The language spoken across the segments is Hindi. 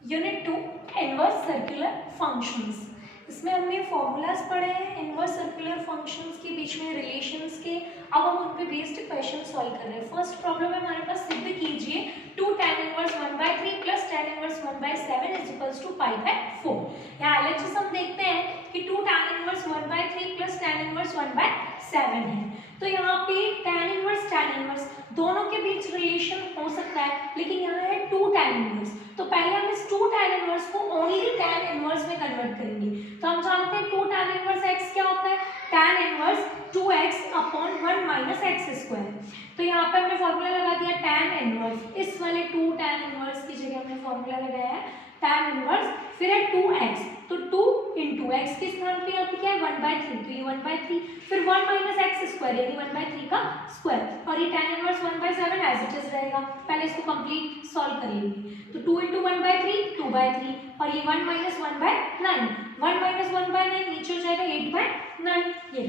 Unit 2 inverse circular functions. इसमें हमने फॉर्मूलाज पढ़े हैं इनवर्स सर्कुलर फंक्शंस के बीच में रिलेशंस के। अब हम उन पे बेस्ड क्वेश्चन सॉल्व कर रहे हैं। फर्स्ट प्रॉब्लम है हमारे पास, सिद्ध कीजिए 2 tan inverse 1/3 plus tan inverse 1/7 is equals to π/4। यहाँ एलएचएस हम देखते हैं कि 2 tan inverse 1/3 plus tan inverse 1/7 है। तो यहाँ पे tan इनवर्स दोनों के बीच रिलेशन हो सकता है, लेकिन यहाँ है 2 tan इनवर्स। तो पहले हम इस 2 tan इनवर्स को ओनली tan इनवर्स में कन्वर्ट करेंगे। तो हम जानते हैं 2 tan इनवर्स x क्या होता है, tan inverse 2x upon 1 minus x square. तो यहाँ पे हमने फॉर्मूला लगा दिया tan इनवर्स, इस वाले 2 tan इनवर्स की जगह हमने फॉर्मूला लगाया है tan इनवर्स, फिर है 2x, तो 2 इंटू x के स्थान पे यहाँ पे क्या है 1/3, तो ये 1/3, फिर 1 माइनस एक्स स्क्वायर यानी 1/3 का स्क्वायर, और ये tan inverse 1/7 as it is रहेगा। पहले इसको कंप्लीट सॉल्व कर लेंगे। तो 2 इंटू 1/3 2/3, और ये 1 माइनस 1/9, 1 माइनस 1/9 नीचे हो जाएगा 8/9। ये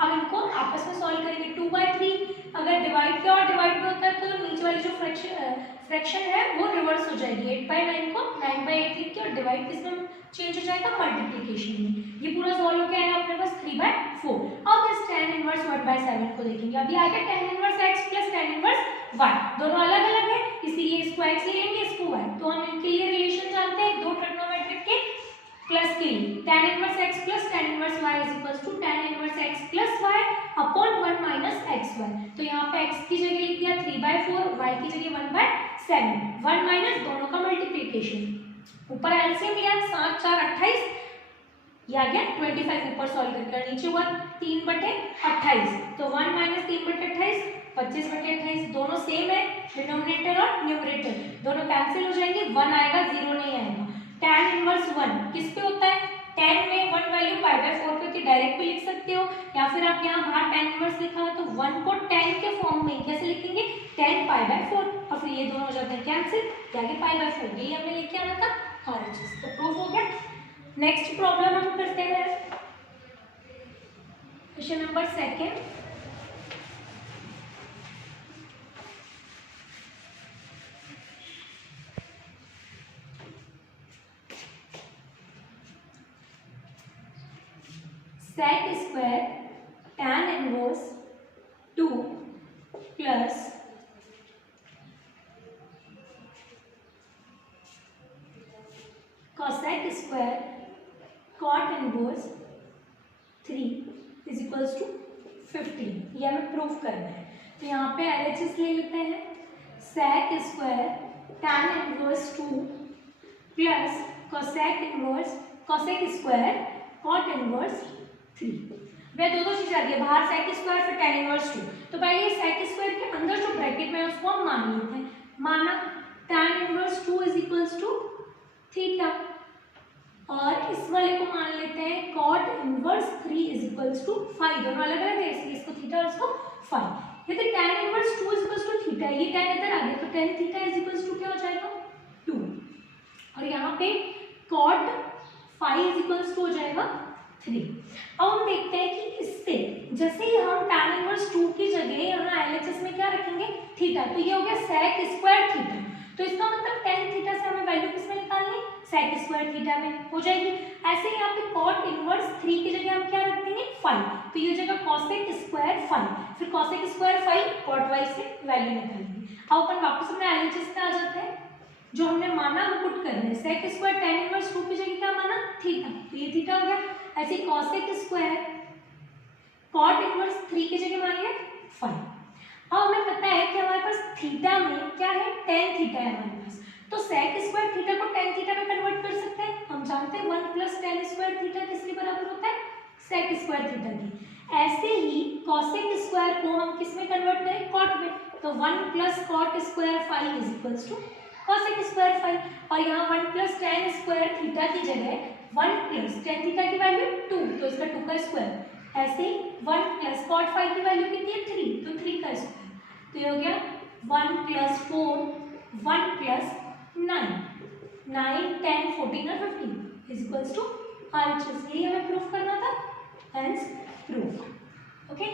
अब इनको आपस में सॉल्व करेंगे। 2/3 अगर डिवाइड किया और डिवाइड में होता है तो नीचे वाली जो फ्रैक्शन है वो रिवर्स हो जाएगी। 8/9 को 9/8 लिख के और डिवाइड किसमें चेंज हो जाएगा, मल्टीप्लिकेशन में। ये पूरा सॉल्व हो गया है अपने पास 3/4। अब इस tan इनवर्स 1/7 को देखेंगे। अभी आएगा tan inverse x plus tan inverse y, दोनों अलग अलग है इसीलिए इसको x ले लेंगे, इसको y। तो हम इनके लिए रिलेशन जानते हैं दो ट्रिग्नोमेट्रिक के प्लस के लिए। tan inverse x plus tan inverse y is equals to tan inverse x plus y upon 1 minus xy। तो यहाँ पे x की जगह लिख दिया 3/4, y की जगह 1/7, 1 माइनस दोनों का मल्टीप्लिकेशन, ऊपर एलसीएम लिया 7 4 28, ये आ गया 25। ऊपर सॉल्व करके नीचे हुआ 3/28, तो 1 माइनस 3/28 25/28, दोनों सेम है, डिनोमिनेटर और न्यूमरेटर दोनों कैंसिल हो जाएंगे, 1 आएगा 0 नहीं आएगा। tan इनवर्स 1 किस पे होता है, tan में 1 वैल्यू π/4 पे होती है, डायरेक्ट भी लिख सकते हो, या फिर आप यहाँ बाहर tan इनवर्स लिखा है तो 1 को tan के फॉर्म में कैसे लिखेंगे, tan π/4, और फिर ये दोनों हो जाते हैं कैंसिल, आगे π/4, यही हमने लेके आना था RHS, तो प्रूफ हो गया। नेक्स्ट प्रॉब्लम हम करते हैं question number 2। sec square tan inverse 2 plus cosec square cot inverse 3 is equals to 15। ये हमें प्रूफ करना है। तो यहाँ पे LHS ले लेते हैं, sec square tan inverse 2 plus cosec square cot inverse 3। मैं दो चीज आ गई, बाहर sec स्क्वायर फिर tan इनवर्स 2। तो पहले ये sec स्क्वायर के अंदर जो ब्रैकेट में उसको हम मान लेते हैं। माना tan inverse 2 is equals to theta, और इस वाले को मान लेते हैं cot inverse 3 is equals to 5, दोनों अलग अलग है इसलिए इसको थीटा और इसको 5। यदि tan inverse 2 is equals to theta, ये tan इधर आ गया तो tan theta is equals to क्या हो जाएगा 2, और यहाँ पे cot 5 इज इक्वल्स टू हो जाएगा 3। अब हम देखते हैं कि इससे जैसे ही हम tan इनवर्स 2 की जगह यहाँ LHS में क्या रखेंगे, थीटा, तो ये हो गया sec स्क्वायर थीटा। तो इसका मतलब tan थीटा से हमें वैल्यू किसमें निकालनी, sec स्क्वायर थीटा में हो जाएगी। ऐसे ही यहाँ पे cot इनवर्स 3 की जगह हम क्या रख देंगे 5, तो ये हो जाएगा cosec स्क्वायर 5, फिर cosec स्क्वायर 5 cot y से वैल्यू निकालेंगे। अब अपन वापस अपने LHS पे आ जाते हैं, जो हमने माना हम पुट कर रहे हैं, sec स्क्वायर tan इनवर्स 2 की जगह क्या माना थीटा, तो ये थीटा हो गया। ऐसे cosec स्क्वायर cot इनवर्स 3 की जगह मान लिया 5। अब हमें पता है कि हमारे पास थीटा में क्या है, tan थीटा है हमारे पास, तो sec स्क्वायर थीटा को tan थीटा में कन्वर्ट कर सकते हैं। हम जानते हैं 1 प्लस tan स्क्वायर थीटा किसके बराबर होता है, sec स्क्वायर थीटा की। ऐसे ही cosec स्क्वायर को हम किस में कन्वर्ट करें, cot में, तो 1 plus cot square 5 is equals to cosec square 5, और यहाँ 1 प्लस tan स्क्वायर थीटा की जगह 1 प्लस tan थीटा की वैल्यू 2, तो इसका 2 का स्क्वायर, ऐसे ही 1 प्लस cot 5 की वैल्यू कितनी है 3, तो 3 का स्क्वायर, तो ये हो गया 1 प्लस 4 1 प्लस 9 9 10 14 और 15 इज इक्वल्स टू RHS। यही हमें प्रूफ करना था, hence proof. Okay,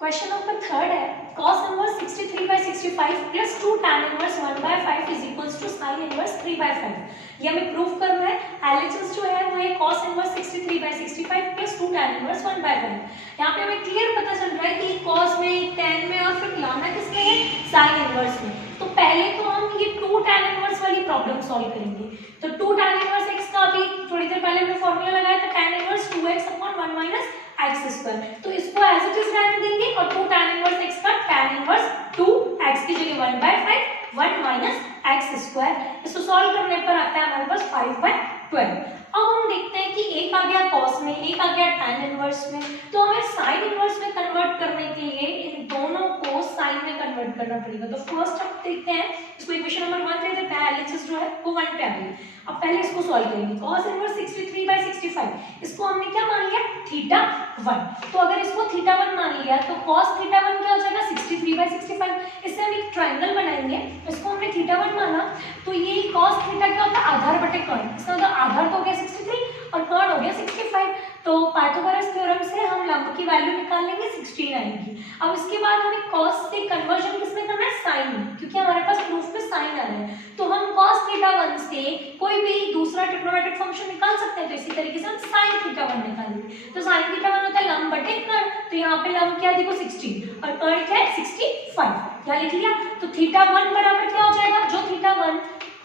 question number third है cos inverse 63/65 plus 2 tan inverse 1/5 is equals to sin inverse 3/5। ये हमें प्रूव करना है। LHS जो है वो है cos inverse 63/65 plus 2 tan inverse 1/5। यहाँ पे हमें क्लियर पता चल रहा है कि cos में, tan में और फिर लाना किसमें है, sin इनवर्स में। तो पहले तो हम ये 2 tan इनवर्स वाली प्रॉब्लम सॉल्व करेंगे। तो 2 tan इनवर्स x का अभी थोड़ी देर पहले हमने फॉर्मूला लगाया था, tan inverse 2x upon 1 minus x square. तो इसको एज इट इज रहने देंगे और 2 tan इनवर्स x का tan इनवर्स 2x की जगह 1/5 1 माइनस x स्क्वायर। इसको सॉल्व करने पर आता है हमारे पास 5/12। अब हम देखते हैं कि एक आ गया cos में, एक आ गया tan इनवर्स में, तो हमें sin इनवर्स में कन्वर्ट करने के लिए इन दोनों को sin में कन्वर्ट करना पड़ेगा। तो फर्स्ट हम देखते हैं, इसको इक्वेशन नंबर 1 दे देते हैं, LHS जो है वो 1 पे आ गई। अब पहले इसको सॉल्व करेंगे। cos इनवर्स 63/65 इसको हमने क्या मान लिया, θ1। तो अगर इसको θ1 मान लिया तो cos θ1 क्या हो जाएगा, 63/65। इससे हम एक ट्रायंगल बनाएंगे, इसको हमने θ1 माना तो ये cos θ क्या होता है, आधार बटे कर्ण। इसका मतलब आधार तो हो गया 63 और कर्ण हो गया 65। तो पाइथागोरस थ्योरम से हम लंब की वैल्यू निकाल लेंगे, 16 आएगी। अब इसके बाद हमें cos से कन्वर्जन किसमें करना है, sin में, क्योंकि हमारे पास प्रूफ में sin आ रहा है। तो हम cos θ1 से कोई भी दूसरा ट्रिग्नोमेट्रिक फंक्शन निकाल सकते हैं। तो इसी तरीके से हम sin θ1 निकालेंगे। तो sin θ1 होता है लंब बटे कर्ण। तो यहाँ पे लंब क्या देखो 16 और कर्ण क्या है 65। क्या लिख लिया, तो θ1 बराबर क्या हो जाएगा, जो θ1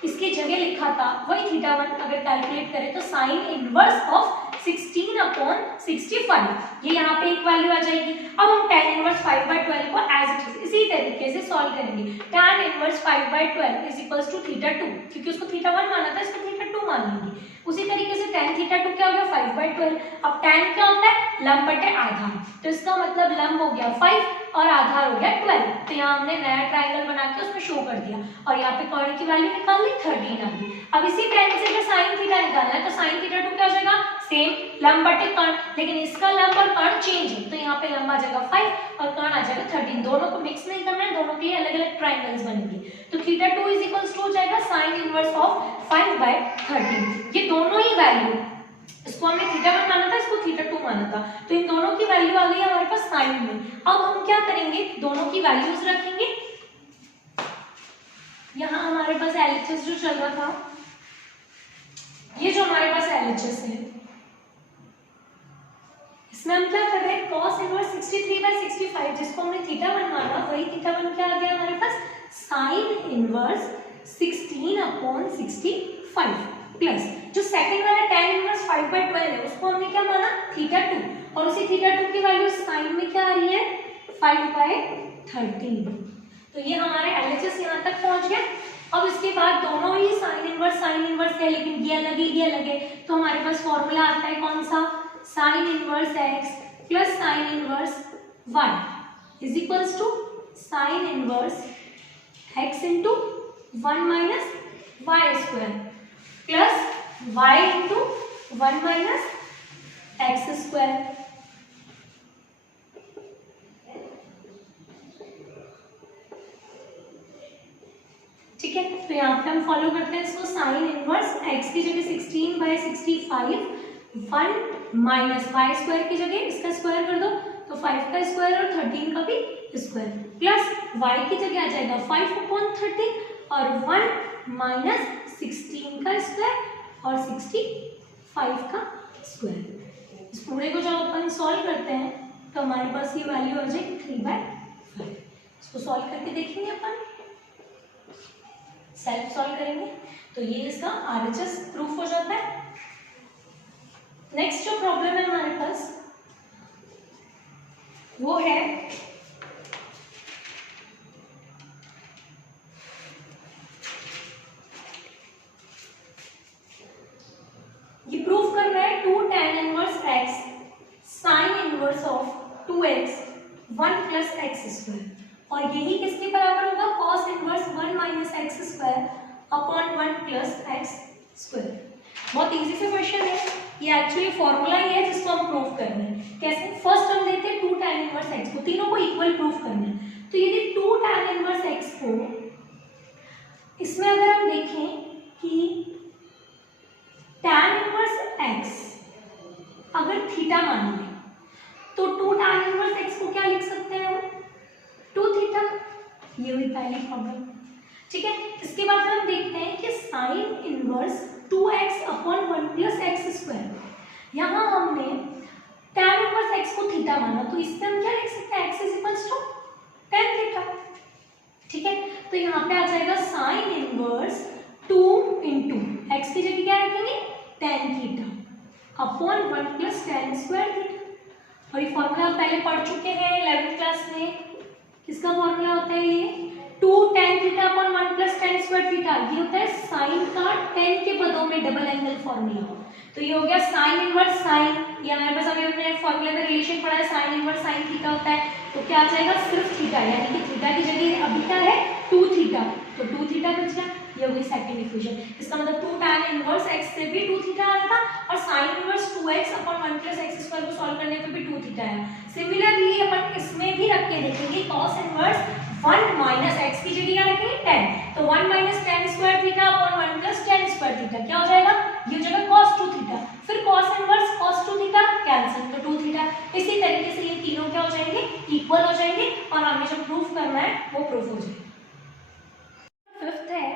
इसकी जगह लिखा था वही θ1 अगर कैलकुलेट करें तो sin इनवर्स ऑफ 16/65 ये यहाँ पे एक वैल्यू आ जाएगी। अब हम tan इनवर्स 5/12 को एज इट इज इसी तरीके से सॉल्व करेंगे। tan inverse 5/12 is equals to θ2, क्योंकि उसको θ1 माना था, इसको θ2 मान लेंगे। उसी तरीके से tan θ2 क्या हो गया 5/12। अब tan क्या होता है, लंब बटे आधार। तो इसका मतलब लंब हो गया 5 और आधार हो गया 12। तो यहाँ हमने नया ट्रायंगल बना के उसमें शो कर दिया और यहाँ पे कर्ण की वैल्यू निकाल ली 13 आ गई। अब इसी tan से जो sin थीटा निकालना है तो sin θ2 क्या हो जाएगा, सेम लंब बटे कर्ण, लेकिन इसका लंब और कर्ण चेंज है। तो यहाँ पे लंब आ जाएगा 5 और कर्ण आ जाएगा 13। दोनों को मिक्स नहीं करना है, दोनों के लिए अलग अलग ट्रायंगल्स बनेंगे। तो θ2 इज इक्वल्स टू हो जाएगा sin इनवर्स ऑफ 5/13। ये दोनों ही वैल्यू, इसको हमने θ1 माना था, इसको θ2 माना था, तो इन दोनों की वैल्यू आ गई हमारे पास sin में। अब हम क्या करेंगे, दोनों की वैल्यूज रखेंगे। यहाँ हमारे पास LHS जो चल रहा था, ये जो हमारे पास LHS है, इसमें हम क्या कर रहे हैं, cos इनवर्स 63/65 जिसको हमने θ1 माना, वही θ1 क्या आ गया हमारे पास, sin इनवर्स 16/65 प्लस जो सेकंड वाला tan इनवर्स 5/12 है उसको हमने क्या माना, θ2, और उसी θ2 की वैल्यू sin में क्या आ रही है, 5/13। तो ये हमारे LHS यहाँ तक पहुंच गया। अब इसके बाद दोनों ही sin इनवर्स है, लेकिन ये अलग है। तो हमारे पास फॉर्मूला आता है कौन सा, sin inverse x plus sin inverse y is equals to sin inverse x into 1 minus y square plus y into 1 minus x square. ठीक है, तो यहाँ पे हम फॉलो करते हैं इसको, साइन इनवर्स x की जगह 16/65 1 माइनस वाई स्क्वायर की जगह इसका स्क्वायर कर दो तो 5 का स्क्वायर और 13 का भी स्क्वायर प्लस y की जगह आ जाएगा 5/13 और 1 माइनस 16 का स्क्वायर और 65 का स्क्वायर। इस पूरे को जब अपन सॉल्व करते हैं तो हमारे पास ये वैल्यू आ जाएगी 3/5। इसको सॉल्व करके देखेंगे अपन, सेल्फ सॉल्व करेंगे तो ये इसका RHS प्रूफ हो जाता है। नेक्स्ट जो प्रॉब्लम है हमारे पास वो है ये प्रूफ करना है 2 tan inverse x sin inverse of 2x 1 plus x square, और यही किसके बराबर होगा, cos inverse 1 minus x square upon 1 plus x square. बहुत इजी से क्वेश्चन है, ये एक्चुअली फॉर्मूला ही है जिसको हम प्रूफ करना है। कैसे, फर्स्ट हम लेते हैं 2 tan इनवर्स x को, तीनों को इक्वल प्रूफ करना है। तो यदि 2 tan इनवर्स x को इसमें अगर हम देखें कि tan इनवर्स x अगर थीटा मान लें तो 2 tan इनवर्स x को क्या लिख सकते हैं, ये हुई पहली प्रॉब्लम। ठीक है, इसके बाद हम देखते हैं कि sine inverse 2x upon 1 plus x square, यहाँ हमने tan इनवर्स x को थीटा माना, तो इससे हम क्या लिख सकते हैं, x is equals to tan theta. ठीक है, तो यहाँ पे आ जाएगा साइन इनवर्स 2 इंटू एक्स की जगह क्या रखेंगे tan theta upon 1 plus tan square theta. और ये फॉर्मूला आप पहले पढ़ चुके हैं 11th क्लास में। किसका फॉर्मूला होता है ये 2 tan theta upon 1 plus tan square theta, ये होता है साइन का tan के पदों में डबल एंगल फॉर्मूला। तो ये हो गया साइन इनवर्स साइन, ये हमारे पास अभी हमने फॉर्मूले में रिलेशन पढ़ा है, साइन इनवर्स साइन थीटा होता है, तो क्या आ जाएगा सिर्फ थीटा, यानी कि थीटा की जगह अभी क्या है 2 थीटा, तो 2 थीटा बच गया। ये होगी सेकंड इक्वेशन, इसका मतलब 2 tan इनवर्स x से भी 2 थीटा आया था और sin inverse 2x upon 1 plus x square को सॉल्व करने पे भी 2 थीटा आया। सिमिलरली अपन इसमें भी रख के देखेंगे cos इनवर्स 1 माइनस x की जगह क्या रखेंगे tan, तो 1 minus tan square theta upon 1 plus tan square theta क्या हो जाएगा, ये हो जाएगा cos 2 थीटा, फिर cos inverse cos 2 theta cancel, तो 2 थीटा। इसी तरीके से ये तीनों क्या हो जाएंगे इक्वल हो जाएंगे और हमें जो प्रूफ करना है वो प्रूफ हो जाएगा। फिफ्थ है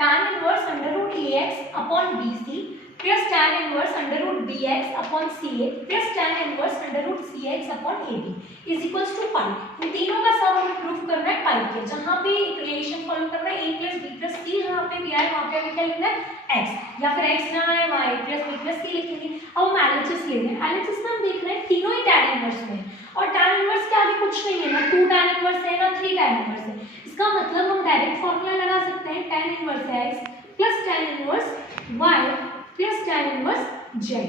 tan inverse under root ax upon bc plus tan inverse under root bx upon ca plus tan inverse under root cx upon ab is equals to pi. इन तीनों का सम हमें प्रूफ करना है पाई के, जहां पे एक रिलेशन फॉलो करना है a plus b plus c, जहां पे दिया है वहां पे हमें क्या लिखना है x, या फिर x ना है y plus b plus c लिखेंगे। अब हम LHS ले रहे हैं, LHS में हम देख रहे हैं तीनों ही tan इनवर्स में, और tan इनवर्स के आगे कुछ नहीं है, ना 2 tan इनवर्स है ना 3 tan इनवर्स है। इसका मतलब हम डायरेक्ट फॉर्मूला लगा सकते हैं tan inverse x plus tan inverse y plus tan inverse z।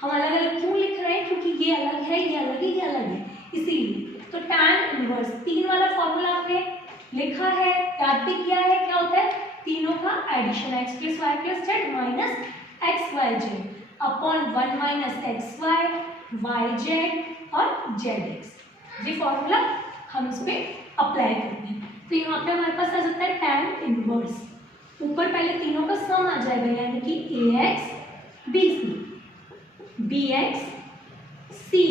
हम अलग अलग क्यों लिख रहे हैं, क्योंकि ये अलग है ये अलग है ये अलग है, इसीलिए। तो tan इनवर्स 3 वाला फॉर्मूला हमने लिखा है, याद भी किया है, क्या होता है तीनों का addition x plus y plus z minus x y z upon 1 minus x y y z और जेड एक्स। ये फॉर्मूला हम इस पे अप्लाई करते हैं, तो यहाँ पे हमारे पास आ जाता है tan इनवर्स, ऊपर पहले तीनों का सम आ जाएगा, यानी कि ax bc bx ca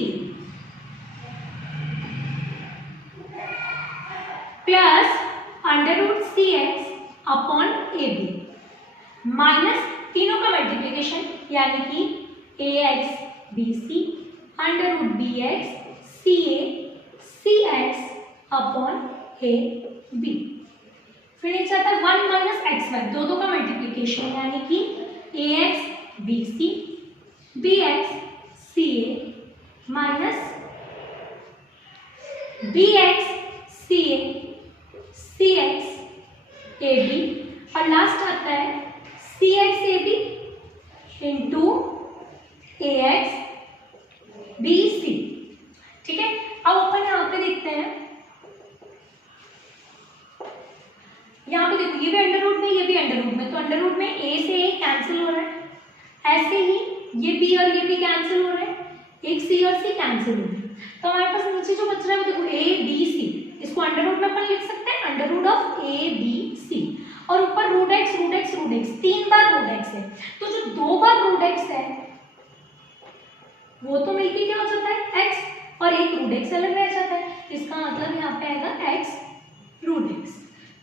plus under root cx upon ab minus तीनों का मल्टीप्लीकेशन, यानी कि ax bc under root bx ca cx upon ab। फिर नीचे आता है 1 माइनस एक्स वाई, दो का मल्टीप्लीकेशन, यानी कि ax bc bx ca minus bx ca cx ab, और लास्ट आता है cx ab into ax bc। ठीक है, अब अपन यहाँ पे देखते हैं, यहाँ पे देखो ये भी अंडर रूट में ये भी अंडर रूट में, तो अंडर रूट में a से a कैंसिल हो रहा है, ऐसे ही ये b और ये b कैंसिल हो रहे हैं, एक c और c कैंसिल हो रहे हैं, तो हमारे पास नीचे जो बच रहा है वो देखो a b c, इसको अंडर रूट में अपन लिख सकते हैं under root of a b c, और ऊपर root x root x root x 3 बार रूट x है, तो जो 2 बार रूट x है वो तो मिलके क्या हो जाता है x, और एक रूट x अलग रह जाता है, इसका मतलब यहाँ पे आएगा x रूट x।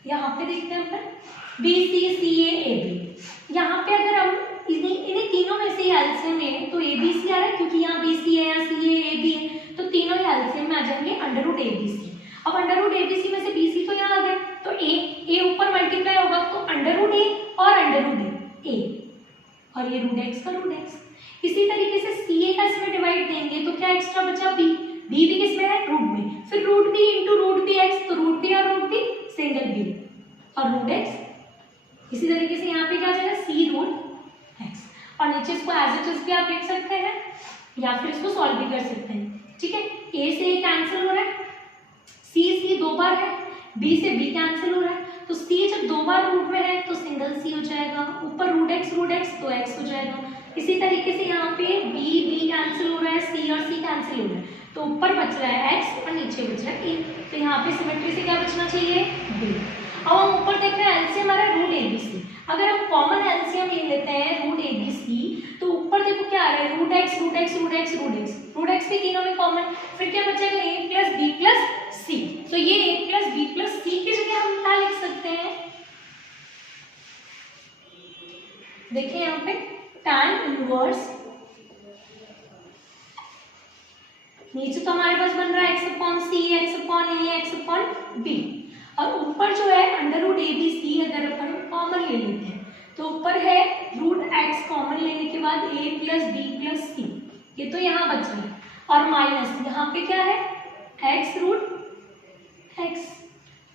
यहाँ पे देखते हैं अपन B C C A B, यहाँ पे अगर हम इन्हीं तीनों में से एलसीएम है तो ए बी सी आ रहा है, क्योंकि यहाँ बी सी है यहाँ सी ए बी है, तो तीनों ही एलसीएम में आ जाएंगे under root A B C. अब under root A B C में से बी सी तो यहाँ आ गया, तो ए ऊपर मल्टीप्लाई होगा तो अंडर रूट ए और अंडर रूट ए, और ये रूट एक्स का रूट एक्स। इसी तरीके से सी ए का इसमें डिवाइड देंगे तो क्या एक्स्ट्रा बचा बी, बी भी किसमें है रूट में, फिर root b into root b x, तो रूट बी और रूट बी सिंगल बी और रूट एक्स। इसी तरीके से यहाँ पे क्या आ जाएगा सी रूट एक्स, और नीचे इसको एज इट इज भी आप लिख सकते हैं या फिर इसको सॉल्व भी कर सकते हैं। ठीक है, ए से ए कैंसिल हो रहा है, सी 2 बार है, बी से बी कैंसिल हो रहा है, तो सी जब 2 बार रूट में है तो सिंगल सी हो जाएगा, ऊपर रूट एक्स तो एक्स हो जाएगा। इसी तरीके से यहाँ पे बी कैंसिल हो रहा है, सी और सी कैंसिल हो रहा है, तो ऊपर बच रहा है एक्स और नीचे बच रहा है ए, तो यहाँ पे सिमेट्री से क्या बचना चाहिए बी। अब हम ऊपर देख रहे हैं एलसीएम हमारा रूट ए बी सी, अगर हम कॉमन एलसीएम ले लेते हैं रूट ए बी सी, तो ऊपर देखो क्या आ रहा है root x root x root x root x, root x भी तीनों में कॉमन, फिर क्या बचेगा a plus b plus c. So ये a plus b plus c की जगह हम क्या लिख सकते हैं, देखिए यहाँ पे tan इनवर्स, नीचे तो हमारे पास बन रहा है x upon c, x upon a, x upon b, और ऊपर जो है under root A B c अगर अपन कॉमन ले लेते हैं तो ऊपर है रूट x कॉमन लेने के बाद a प्लस बी प्लस सी, ये तो यहाँ बच रहा है, और माइनस यहाँ पे क्या है x रूट x,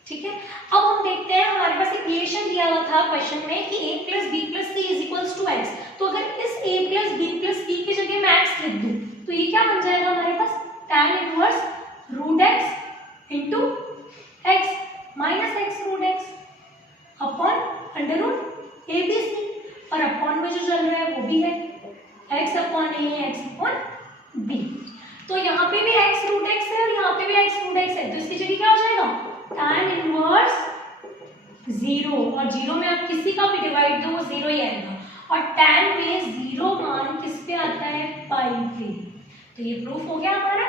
ठीक है। अब हम देखते हैं हमारे पास एक रिलेशन दिया हुआ था क्वेश्चन में कि a plus b plus c is equals to x, तो अगर इस a plus b plus c की जगह मैं x लिख दूं तो ये क्या बन जाएगा हमारे पास tan inverse root x into x minus x root x upon under root A B c, और अपॉन में जो चल रहा है वो भी है x upon a, x upon B, तो यहाँ पे भी x रूट x है और यहाँ पे भी x रूट x है, तो इसकी जगह क्या हो जाएगा tan इनवर्स 0, और 0 में आप किसी का भी डिवाइड दो वो 0 ही आएगा, और tan में 0 मान किस पे आता है पाई पे, तो ये प्रूफ हो गया हमारा।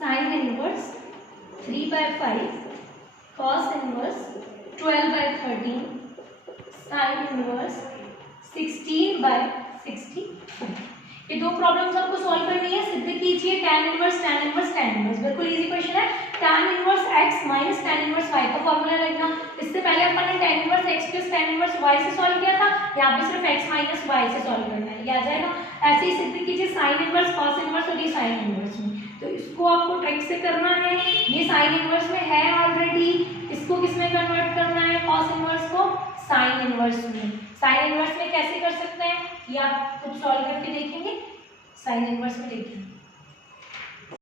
Sine inverse 3/5 cos inverse 12/13 sine inverse 16/65, ये दो प्रॉब्लम्स आपको सॉल्व करनी है। सिद्ध कीजिए tan inverse tan inverse tan inverse, बिल्कुल इजी क्वेश्चन है। tan inverse x minus tan inverse y का फॉर्मूला रखना, इससे पहले अपन ने tan inverse x plus tan inverse y से सॉल्व किया था, यहाँ पे सिर्फ x माइनस y से सॉल्व करना है, ये आ जाएगा। ऐसे ही सिद्ध कीजिए साइन इनवर्स कॉस इनवर्स और ये साइन इनवर्स में, तो इसको आपको ट्रिक से करना है, ये साइन इनवर्स में है ऑलरेडी, इसको किस में कन्वर्ट करना है कॉस इनवर्स को साइन इनवर्स में। साइन इनवर्स में कैसे कर सकते हैं ये आप खुद सॉल्व करके देखेंगे, साइन इनवर्स में देखिए।